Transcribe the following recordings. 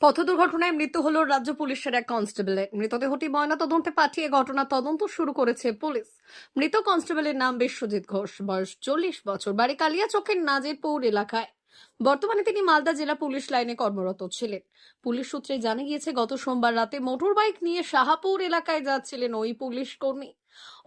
পথ দুর্ঘটনায় মৃত্যু হলো রাজ্য পুলিশের এক কনস্টেবলের। মৃতদেহটি ময়নাতদন্তে পাঠিয়ে ঘটনার তদন্ত শুরু করেছে পুলিশ। মৃত কনস্টেবলের নাম বিশ্বজিৎ ঘোষ, বয়স 40 বছর, বাড়ি কালিয়াচকের নাজিরপুর এলাকায়। বর্তমানে তিনি মালদা জেলা পুলিশ লাইনে কর্মরত ছিলেন। পুলিশ সূত্রে জানা গিয়েছে, গত সোমবার রাতে মোটর বাইক নিয়ে শাহাপুর এলাকায় যাচ্ছিলেন ওই পুলিশ কর্মী।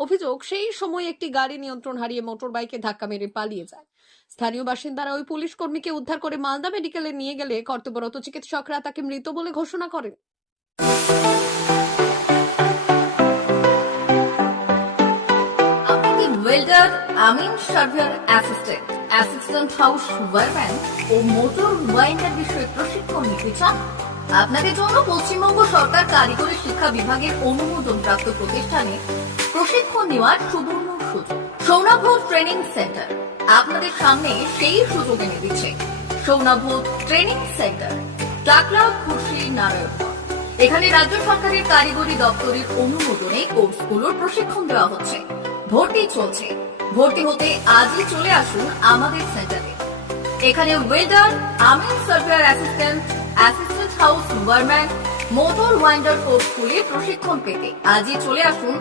অভিযোগ, সেই সময় একটি গাড়ি নিয়ন্ত্রণ হারিয়ে মোটর বাইকে ধাক্কা মেরে পালিয়ে যায়। স্থানীয় বাসিন্দারা ওই পুলিশ কর্মীকে উদ্ধার করে মালদা মেডিকেলে নিয়ে গেলে কর্তব্যরত চিকিৎসকরা তাকে মৃত বলে ঘোষণা করেন। আপনি কি ওয়েল্ডার, আমিন surveyor assistant, assistant house wireman ও মোটর ওয়াইন্ডার বিষয়ে প্রশিক্ষণ নিতে চান? আপনাদের জন্য পশ্চিমবঙ্গ সরকার কারিগরি শিক্ষা বিভাগের অনুমোদনপ্রাপ্ত প্রতিষ্ঠানে প্রশিক্ষণ নেওয়ার সুবর্ণ সুযোগ। সৌনাভ ট্রেনিং সেন্টার আপনাদের সামনে সেই সুযোগ এনে দিচ্ছে। সৌনাভ ট্রেনিং সেন্টার, টাকলা, খুশি, নারায়ণগড়। এখানে রাজ্য সরকারের কারিগরি দপ্তরের অনুমোদনে কোর্সগুলোর প্রশিক্ষণ দেওয়া হচ্ছে। ভর্তি চলছে। ভর্তি হতে আজই চলে আসুন আমাদের সেন্টারে। এখানে ওয়েল্ডার, আমিন surveyor assistant, assistant house wireman, motor winder কোর্সগুলি প্রশিক্ষণ পেতে আজই চলে আসুন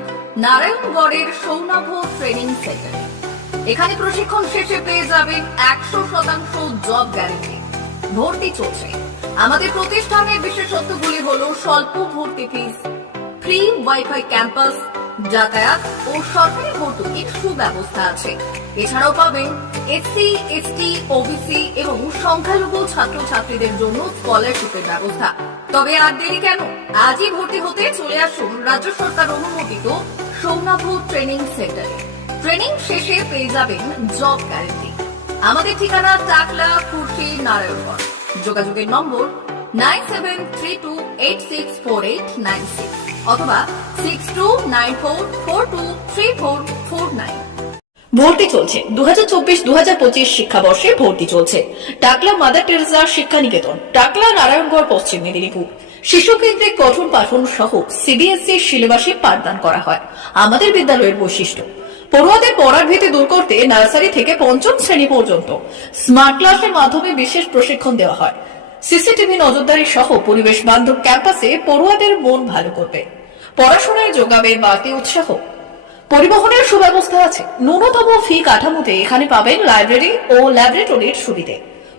নারায়ণগড়ের সৌনাভ ট্রেনিং সেন্টারে। এখানে প্রশিক্ষণ শেষে পেয়ে যাবেন 100% জব গ্যারান্টি। ভর্তি চলছে। আমাদের প্রতিষ্ঠানের বিশেষত্বগুলি হলো স্বল্প ভর্তি ফিস, ফ্রি ওয়াইফাই ক্যাম্পাস, যাতায়াত ও সরকারি ভর্তুকির সুব্যবস্থা আছে। এছাড়াও পাবেন এসসি, এসটি, ওবিসি এবং সংখ্যালঘু ছাত্রছাত্রীদের জন্য স্কলারশিপের ব্যবস্থা। তবে আর দেরি কেন, আজই ভর্তি হতে চলে আসুন রাজ্য সরকার অনুমোদিত সৌনাভ ট্রেনিং সেন্টারে। ট্রেনিং শেষে পেয়ে যাবেন জব গ্যারান্টি। আমাদের ঠিকানা টাকলা, খুশি, নারায়ণগড়। যোগাযোগের নম্বর 9732864896 অথবা 6294423449। ভর্তি চলছে। 2024-2025 শিক্ষাবর্ষে ভর্তি চলছে। টাকলা মাদার টেরেসা শিক্ষা নিকেতন, টাকলা, নারায়ণগড়, পশ্চিম মেদিনীপুর। শিশু কেন্দ্রিক পঠন পাঠন সহ সিবিএসই সিলেবাসে পাঠদান করা হয়। আমাদের বিদ্যালয়ের বৈশিষ্ট্য, পড়ুয়াদের পড়ার ভীতি দূর করতে নার্সারি থেকে পঞ্চম শ্রেণী পর্যন্ত স্মার্ট ক্লাসের মাধ্যমে বিশেষ প্রশিক্ষণ দেওয়া হয়। সিসিটিভি নজরদারি সহ পরিবেশ বান্ধব ক্যাম্পাসে পড়ুয়াদের মন ভালো করবে। পড়াশোনায় যোগাবে বাড়তি উৎসাহ। পরিবহনের সুব্যবস্থা আছে। ন্যূনতম ফি কাঠামোতে এখানে পাবেন লাইব্রেরি ও ল্যাবরেটরির সুবিধে।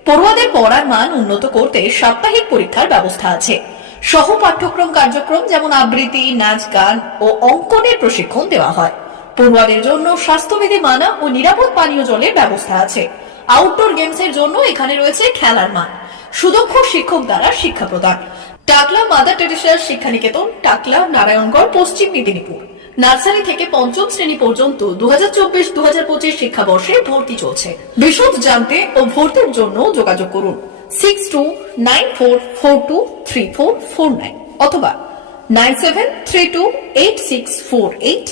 পড়ুয়াদের পড়ার মান উন্নত করতে সাপ্তাহিক পরীক্ষার ব্যবস্থা আছে। সহ পাঠ্যক্রম কার্যক্রম যেমন আবৃত্তি, নাচ, গান ও অঙ্কনের প্রশিক্ষণ দেওয়া হয়। পড়ুয়াদের জন্য স্বাস্থ্যবিধি মানা ও নিরাপদ পানীয় জলের ব্যবস্থা আছে। আউটডোর গেমসের জন্য এখানে রয়েছে খেলার মাঠ। সুদক্ষ শিক্ষক দ্বারা শিক্ষা প্রদান। টাকলা মাদার টেরেসা শিক্ষা নিকেতন, টাকলা, নারায়ণগড়, পশ্চিম মেদিনীপুর। নার্সারি থেকে পঞ্চম শ্রেণী পর্যন্ত 2024-2025 শিক্ষাবর্ষে ভর্তি চলছে। বিশদ জানতে ও ভর্তির জন্য যোগাযোগ করুন 6294423449 অথবা 9732864896।